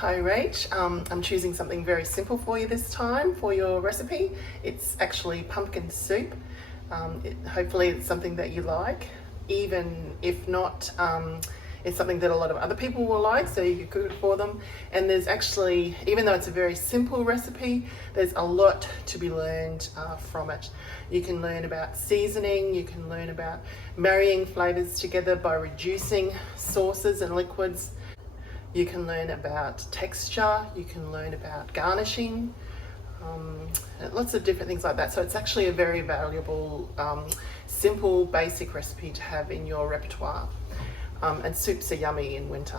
Hi Rach, I'm choosing something very simple for you this time for your recipe. It's actually pumpkin soup. Hopefully it's something that you like. Even if not, it's something that a lot of other people will like, so you could cook it for them. And there's actually, even though it's a very simple recipe, there's a lot to be learned from it. You can learn about seasoning, you can learn about marrying flavours together by reducing sauces and liquids. You can learn about texture, you can learn about garnishing, lots of different things like that. So it's actually a very valuable, simple, basic recipe to have in your repertoire. And soups are yummy in winter.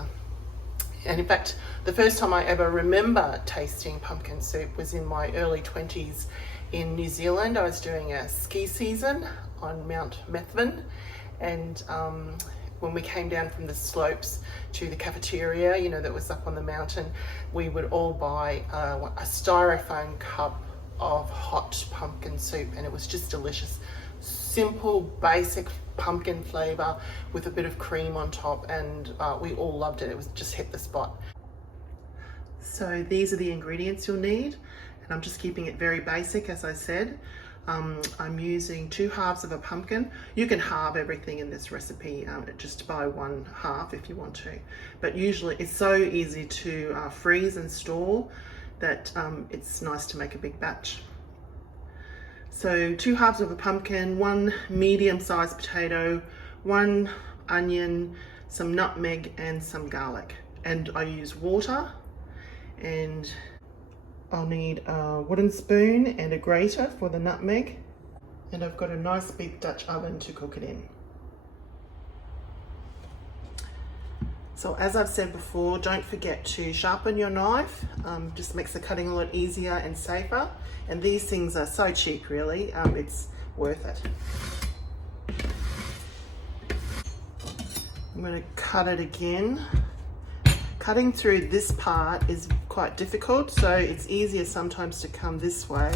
And in fact, the first time I ever remember tasting pumpkin soup was in my early 20s in New Zealand. I was doing a ski season on Mount Methven, and when we came down from the slopes to the cafeteria, you know, that was up on the mountain, we would all buy a styrofoam cup of hot pumpkin soup, and it was just delicious. Simple, basic pumpkin flavour with a bit of cream on top, and we all loved it. It was just hit the spot. So these are the ingredients you'll need, and I'm just keeping it very basic, as I said. I'm using 2 halves of a pumpkin. You can halve everything in this recipe, just buy 1 half if you want to. But usually it's so easy to freeze and store that it's nice to make a big batch. So 2 halves of a pumpkin, 1 medium-sized potato, 1 onion, some nutmeg and some garlic. And I use water, and I'll need a wooden spoon and a grater for the nutmeg, and I've got a nice big Dutch oven to cook it in. So as I've said before, don't forget to sharpen your knife. Just makes the cutting a lot easier and safer. And these things are so cheap, really. It's worth it. I'm going to cut it again. Cutting through this part is quite difficult, so it's easier sometimes to come this way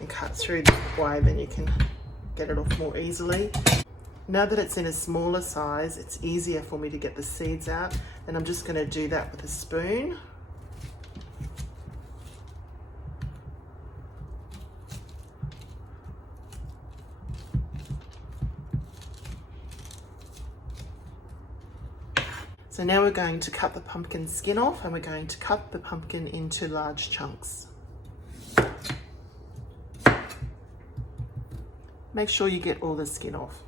and cut through that way, then you can get it off more easily. Now that it's in a smaller size, it's easier for me to get the seeds out, and I'm just going to do that with a spoon. So now we're going to cut the pumpkin skin off, and we're going to cut the pumpkin into large chunks. Make sure you get all the skin off.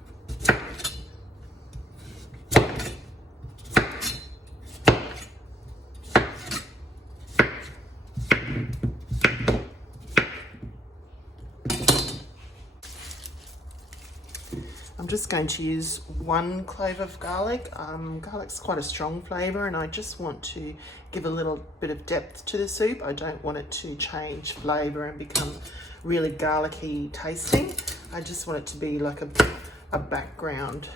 I'm just going to use 1 clove of garlic. Garlic's quite a strong flavour, and I just want to give a little bit of depth to the soup. I don't want it to change flavour and become really garlicky tasting. I just want it to be like a background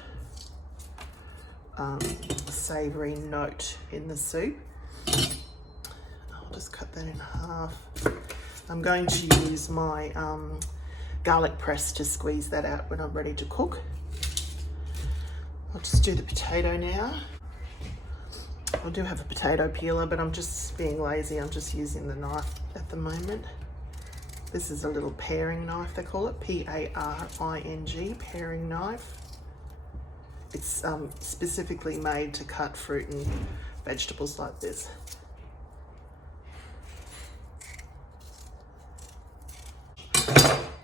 savoury note in the soup. I'll just cut that in half. I'm going to use my garlic press to squeeze that out when I'm ready to cook. I'll just do the potato now. I do have a potato peeler, but I'm just being lazy. I'm just using the knife at the moment. This is a little paring knife, they call it, P-A-R-I-N-G, paring knife. It's specifically made to cut fruit and vegetables like this.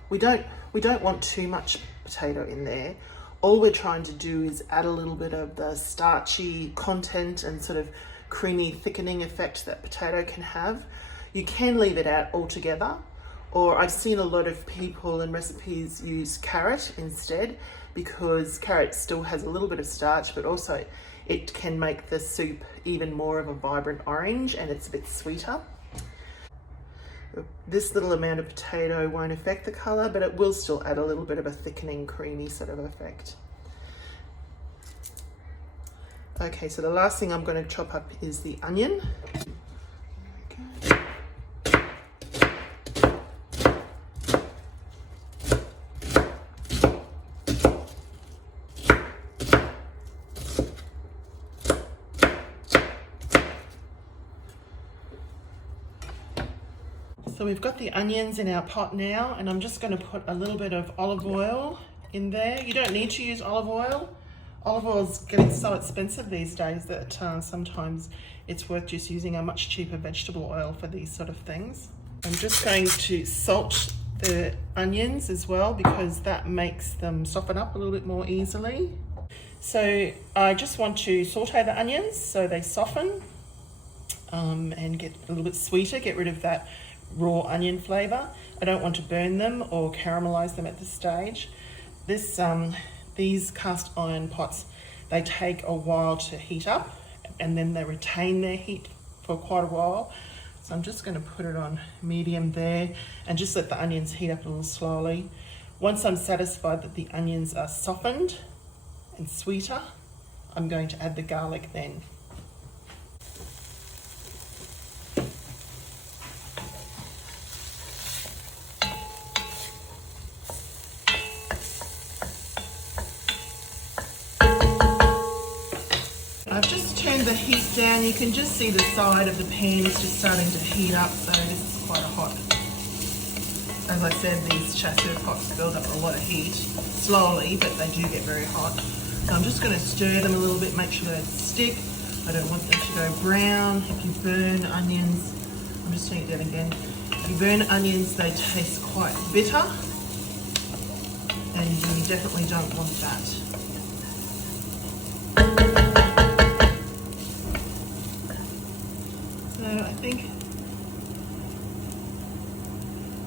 We don't want too much potato in there. All we're trying to do is add a little bit of the starchy content and sort of creamy thickening effect that potato can have. You can leave it out altogether, or I've seen a lot of people in recipes use carrot instead, because carrot still has a little bit of starch, but also it can make the soup even more of a vibrant orange, and it's a bit sweeter. This little amount of potato won't affect the colour, but it will still add a little bit of a thickening, creamy sort of effect. Okay, so the last thing I'm going to chop up is the onion. Okay. So we've got the onions in our pot now, and I'm just going to put a little bit of olive oil in there. You don't need to use olive oil. Olive oil is getting so expensive these days that sometimes it's worth just using a much cheaper vegetable oil for these sort of things. I'm just going to salt the onions as well because that makes them soften up a little bit more easily. So I just want to saute the onions so they soften and get a little bit sweeter, get rid of that raw onion flavour. I don't want to burn them or caramelise them at this stage. These cast iron pots, they take a while to heat up and then they retain their heat for quite a while. So I'm just going to put it on medium there and just let the onions heat up a little slowly. Once I'm satisfied that the onions are softened and sweeter, I'm going to add the garlic then. I've just turned the heat down. You can just see the side of the pan is just starting to heat up, so this is quite a hot. As I said, these chasseur pots build up a lot of heat slowly, but they do get very hot. So I'm just going to stir them a little bit, make sure they don't stick. I don't want them to go brown. If you burn onions, I'm just doing it down again. If you burn onions, they taste quite bitter, and you definitely don't want that. So I think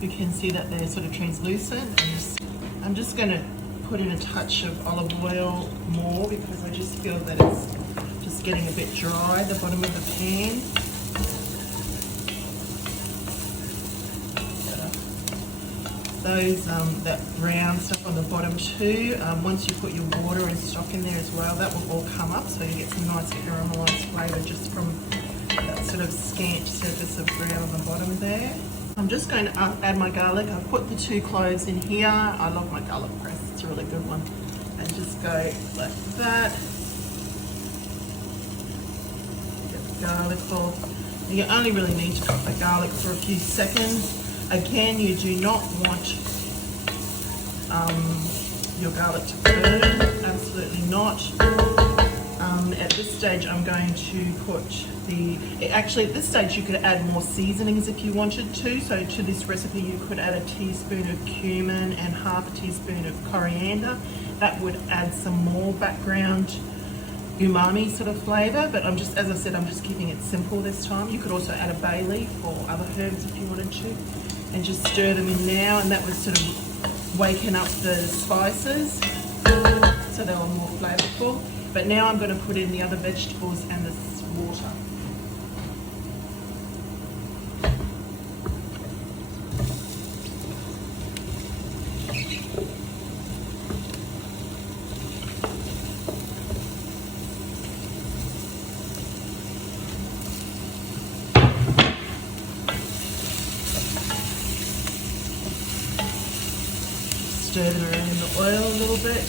you can see that they're sort of translucent. I'm just going to put in a touch of olive oil more because I just feel that it's just getting a bit dry, the bottom of the pan. That brown stuff on the bottom too, once you put your water and stock in there as well, that will all come up, so you get some nice caramelised flavour just from that sort of scant surface of brown on the bottom there. I'm just going to add my garlic. I've put the 2 cloves in here. I love my garlic press, it's a really good one. And just go like that. Get the garlic off. You only really need to cook the garlic for a few seconds. Again, you do not want your garlic to burn, absolutely not. At this stage I'm going to put actually at this stage you could add more seasonings if you wanted to. So to this recipe you could add a teaspoon of cumin and half a teaspoon of coriander. That would add some more background umami sort of flavour, but I'm just, as I said, I'm just keeping it simple this time. You could also add a bay leaf or other herbs if you wanted to, and just stir them in now, and that was sort of waken up the spices so they were more flavourful. But now I'm going to put in the other vegetables and this water. Stir them around in the oil a little bit.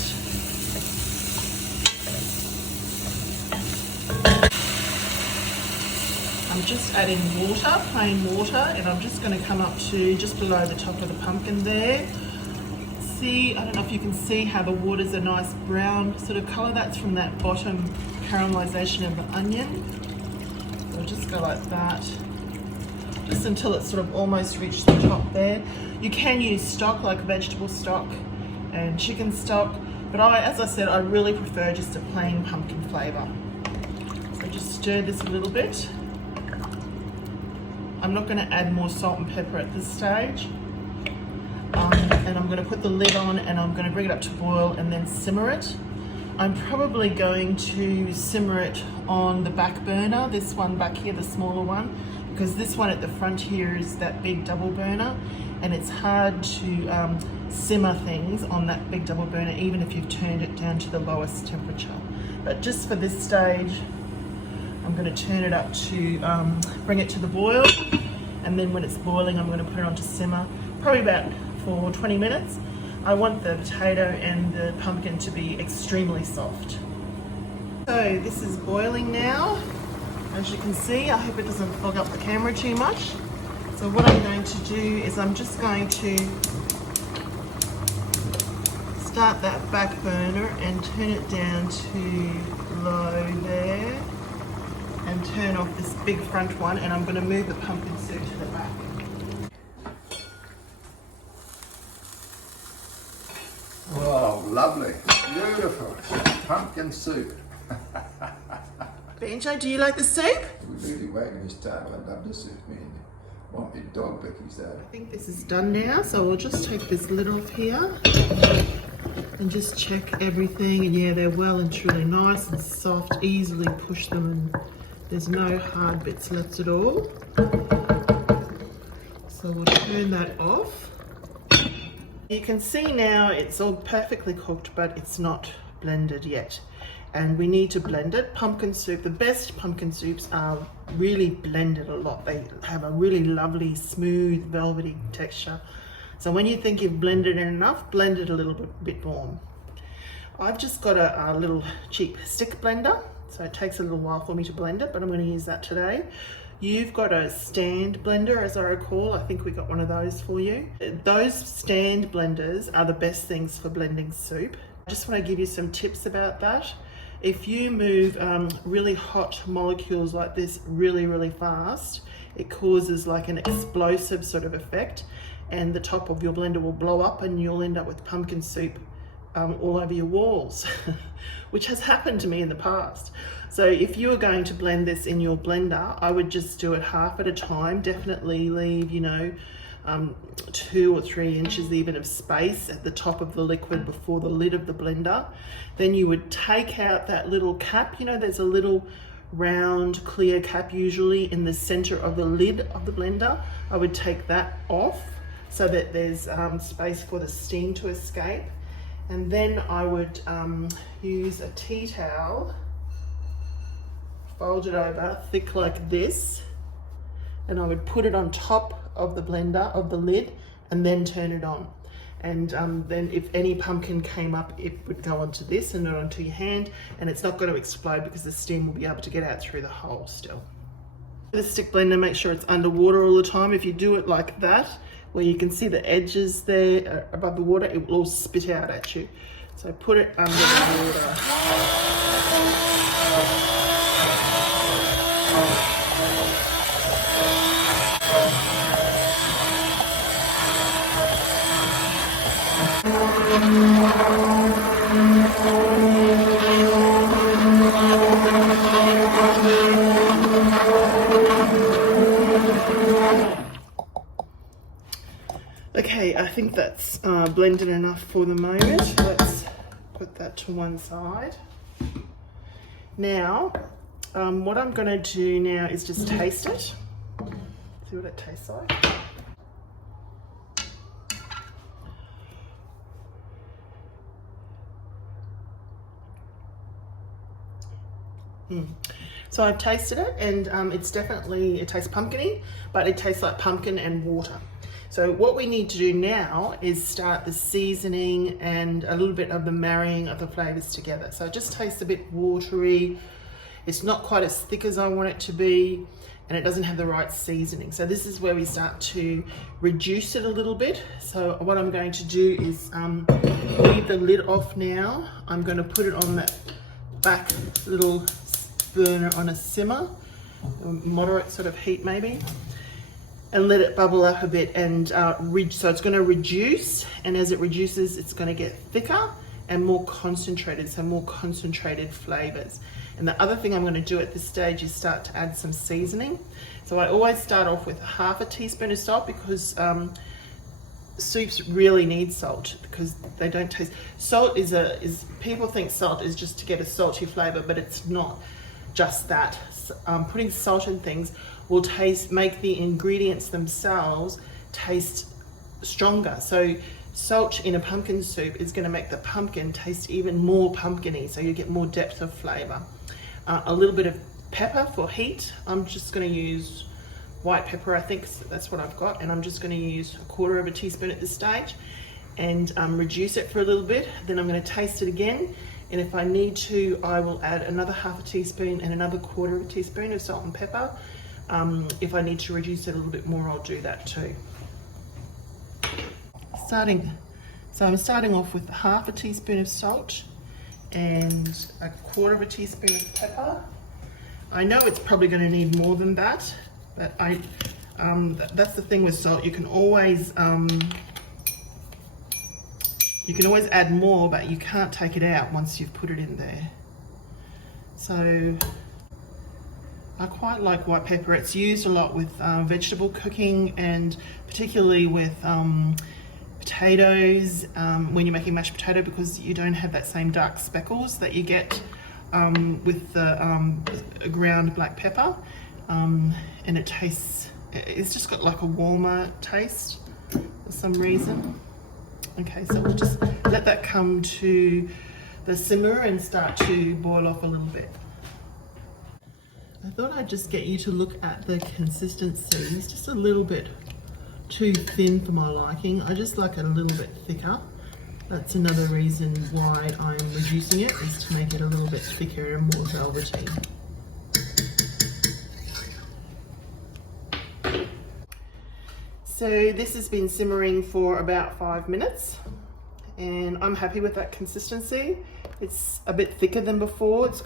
I'm just adding water, plain water, and I'm just going to come up to just below the top of the pumpkin there. See, I don't know if you can see how the water's a nice brown sort of colour. That's from that bottom caramelisation of the onion. So I'll just go like that, just until it's sort of almost reached the top there. You can use stock, like vegetable stock and chicken stock, but as I said, I really prefer just a plain pumpkin flavour. So just stir this a little bit. I'm not going to add more salt and pepper at this stage. And I'm going to put the lid on and I'm going to bring it up to boil and then simmer it. I'm probably going to simmer it on the back burner, this one back here, the smaller one, because this one at the front here is that big double burner, and it's hard to simmer things on that big double burner even if you've turned it down to the lowest temperature. But just for this stage, I'm going to turn it up to bring it to the boil, and then when it's boiling I'm going to put it on to simmer, probably about for 20 minutes. I want the potato and the pumpkin to be extremely soft. So this is boiling now, as you can see. I hope it doesn't fog up the camera too much. So what I'm going to do is I'm just going to start that back burner and turn it down to low there, and turn off this big front one, and I'm going to move the pumpkin soup to the back. Oh, lovely, beautiful pumpkin soup. Benjo, do you like the soup? We're really wagging his tail. I love the soup, man. One big dog Becky's there. I think this is done now, so we'll just take this lid off here and just check everything. And yeah, they're well and truly nice and soft, easily push them, and there's no hard bits left at all. So we'll turn that off. You can see now it's all perfectly cooked, but it's not blended yet. And we need to blend it. Pumpkin soup, the best pumpkin soups are really blended a lot. They have a really lovely, smooth, velvety texture. So when you think you've blended it enough, blend it a little bit more. I've just got a little cheap stick blender, so it takes a little while for me to blend it, but I'm going to use that today. You've got a stand blender, as I recall. I think we got one of those for you. Those stand blenders are the best things for blending soup. I just want to give you some tips about that. If you move really hot molecules like this really fast, it causes like an explosive sort of effect, and the top of your blender will blow up and you'll end up with pumpkin soup all over your walls, which has happened to me in the past. So if you are going to blend this in your blender, I would just do it half at a time. Definitely leave, 2 or 3 inches even of space at the top of the liquid before the lid of the blender. Then you would take out that little cap. There's a little round clear cap usually in the center of the lid of the blender. I would take that off so that there's space for the steam to escape. And then I would use a tea towel, fold it over thick like this, and I would put it on top of the blender, of the lid, and then turn it on. And then if any pumpkin came up, it would go onto this and not onto your hand, and it's not going to explode because the steam will be able to get out through the hole still. The stick blender, make sure it's underwater all the time. If you do it like that, where you can see the edges there above the water, it will all spit out at you. So put it under the water. Okay, I think that's blended enough for the moment. Let's put that to one side. Now, what I'm going to do now is just taste it. See what it tastes like. So I've tasted it, and it tastes pumpkiny, but it tastes like pumpkin and water. So what we need to do now is start the seasoning and a little bit of the marrying of the flavors together. So it just tastes a bit watery. It's not quite as thick as I want it to be, and it doesn't have the right seasoning. So this is where we start to reduce it a little bit. So what I'm going to do is leave the lid off now. I'm going to put it on that back little burner on a simmer, moderate sort of heat maybe, and let it bubble up a bit, and so it's going to reduce, and as it reduces it's going to get thicker and more concentrated, so more concentrated flavors. And the other thing I'm going to do at this stage is start to add some seasoning. So I always start off with half a teaspoon of salt, because soups really need salt, because they don't taste. Salt is people think salt is just to get a salty flavor, but it's not just that. Putting salt in things will make the ingredients themselves taste stronger. So salt in a pumpkin soup is going to make the pumpkin taste even more pumpkiny, so you get more depth of flavor. A little bit of pepper for heat. I'm just going to use white pepper, I think that's what I've got, and I'm just going to use 1/4 teaspoon at this stage, and reduce it for a little bit. Then I'm going to taste it again, and if I need to, I will add another 1/2 teaspoon and another 1/4 teaspoon of salt and pepper. If I need to reduce it a little bit more, I'll do that too. So I'm starting off with half a teaspoon of salt and 1/4 teaspoon of pepper. I know it's probably going to need more than that, but that's the thing with salt. You can always add more, but you can't take it out once you've put it in there. So I quite like white pepper. It's used a lot with vegetable cooking, and particularly with potatoes, when you're making mashed potato, because you don't have that same dark speckles that you get with the ground black pepper, and it's just got like a warmer taste for some reason. Okay, so we'll just let that come to the simmer and start to boil off a little bit. I thought I'd just get you to look at the consistency. It's just a little bit too thin for my liking. I just like it a little bit thicker. That's another reason why I'm reducing it, is to make it a little bit thicker and more velvety. So this has been simmering for about 5 minutes, and I'm happy with that consistency. It's a bit thicker than before. It's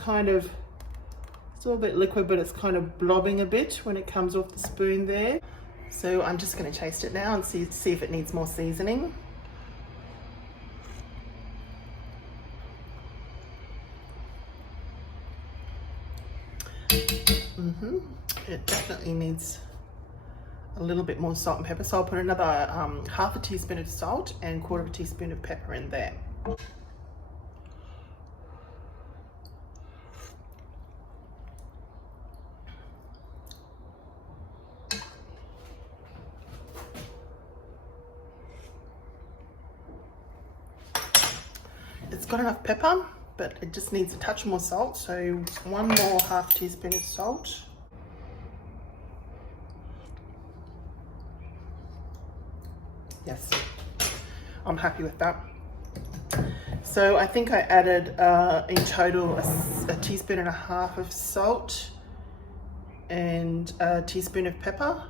still a bit liquid, but it's kind of blobbing a bit when it comes off the spoon there. So I'm just going to taste it now and see if it needs more seasoning. It definitely needs a little bit more salt and pepper, so I'll put another half a teaspoon of salt and 1/4 teaspoon of pepper in there. It's got enough pepper, but it just needs a touch more salt, so 1 more half teaspoon of salt. Yes, I'm happy with that. So I think I added in total a teaspoon and a half of salt and a teaspoon of pepper.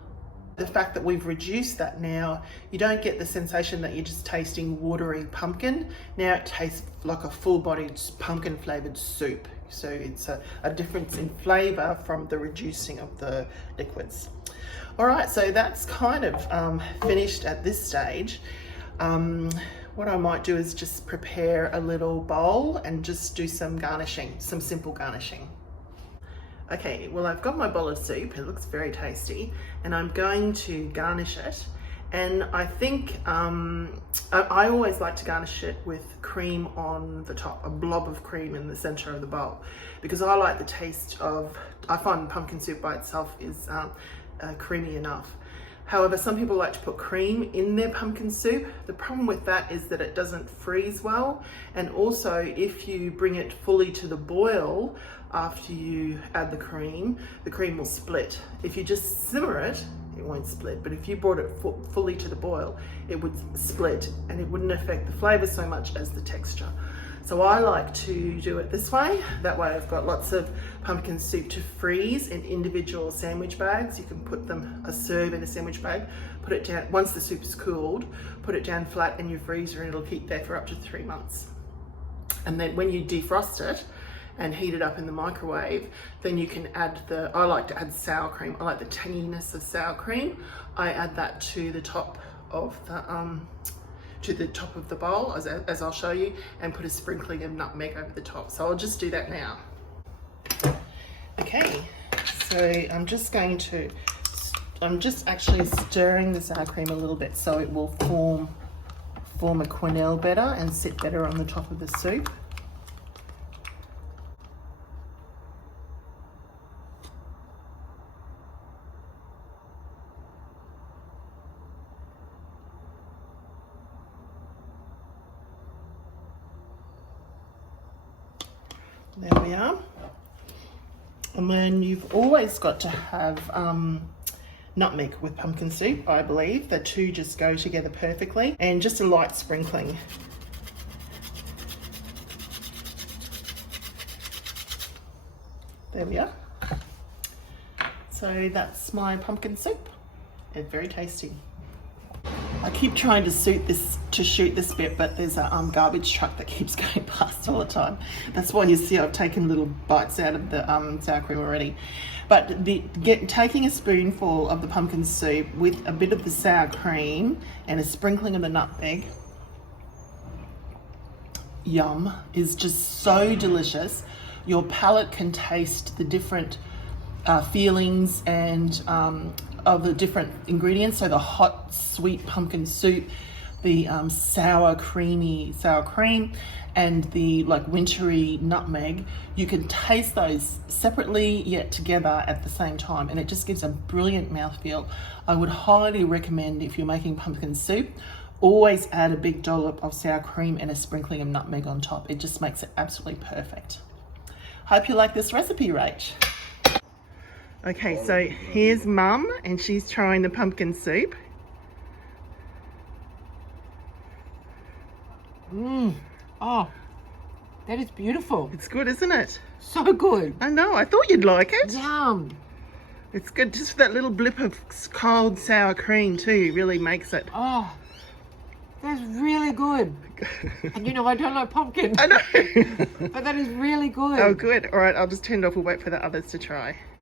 The fact that we've reduced that now, you don't get the sensation that you're just tasting watery pumpkin. Now it tastes like a full-bodied pumpkin flavoured soup. So it's a difference in flavour from the reducing of the liquids. All right, so that's kind of finished at this stage. What I might do is just prepare a little bowl and just do some garnishing, some simple garnishing. Okay, well, I've got my bowl of soup. It looks very tasty, and I'm going to garnish it. And I think I always like to garnish it with cream on the top, a blob of cream in the center of the bowl, because I like the taste of, I find pumpkin soup by itself is creamy enough. However, some people like to put cream in their pumpkin soup. The problem with that is that it doesn't freeze well. And also, if you bring it fully to the boil after you add the cream will split. If you just simmer it, it won't split. But if you brought it fully to the boil, it would split, and it wouldn't affect the flavor so much as the texture. So I like to do it this way. That way I've got lots of pumpkin soup to freeze in individual sandwich bags. You can put them, a serve in a sandwich bag, put it down, once the soup is cooled, put it down flat in your freezer, and it'll keep there for up to 3 months. And then when you defrost it and heat it up in the microwave, then you can add I like to add sour cream. I like the tanginess of sour cream. I add that to the top of the bowl, as I'll show you, and put a sprinkling of nutmeg over the top. So I'll just do that now. Okay, so I'm just actually stirring the sour cream a little bit so it will form a quenelle better and sit better on the top of the soup. There we are. And then you've always got to have nutmeg with pumpkin soup, I believe. The two just go together perfectly. And just a light sprinkling. There we are. So that's my pumpkin soup. It's very tasty. I keep trying to shoot this bit, but there's a garbage truck that keeps going past all the time. That's why you see I've taken little bites out of the sour cream already. But taking a spoonful of the pumpkin soup with a bit of the sour cream and a sprinkling of the nutmeg, yum, is just so delicious. Your palate can taste the different feelings and of the different ingredients. So the hot, sweet pumpkin soup, the sour cream, and the like wintry nutmeg. You can taste those separately yet together at the same time, and it just gives a brilliant mouthfeel. I would highly recommend, if you're making pumpkin soup, always add a big dollop of sour cream and a sprinkling of nutmeg on top. It just makes it absolutely perfect. Hope you like this recipe, Rach. Okay, so here's Mum, and she's trying the pumpkin soup. Oh, that is beautiful. It's good, isn't it? So good. I know, I thought you'd like it. Yum. It's good, just that little blip of cold sour cream too really makes it. Oh, that's really good. And you know, I don't like pumpkin. I know. But that is really good. Oh, good. All right, I'll just turn it off. We'll wait for the others to try.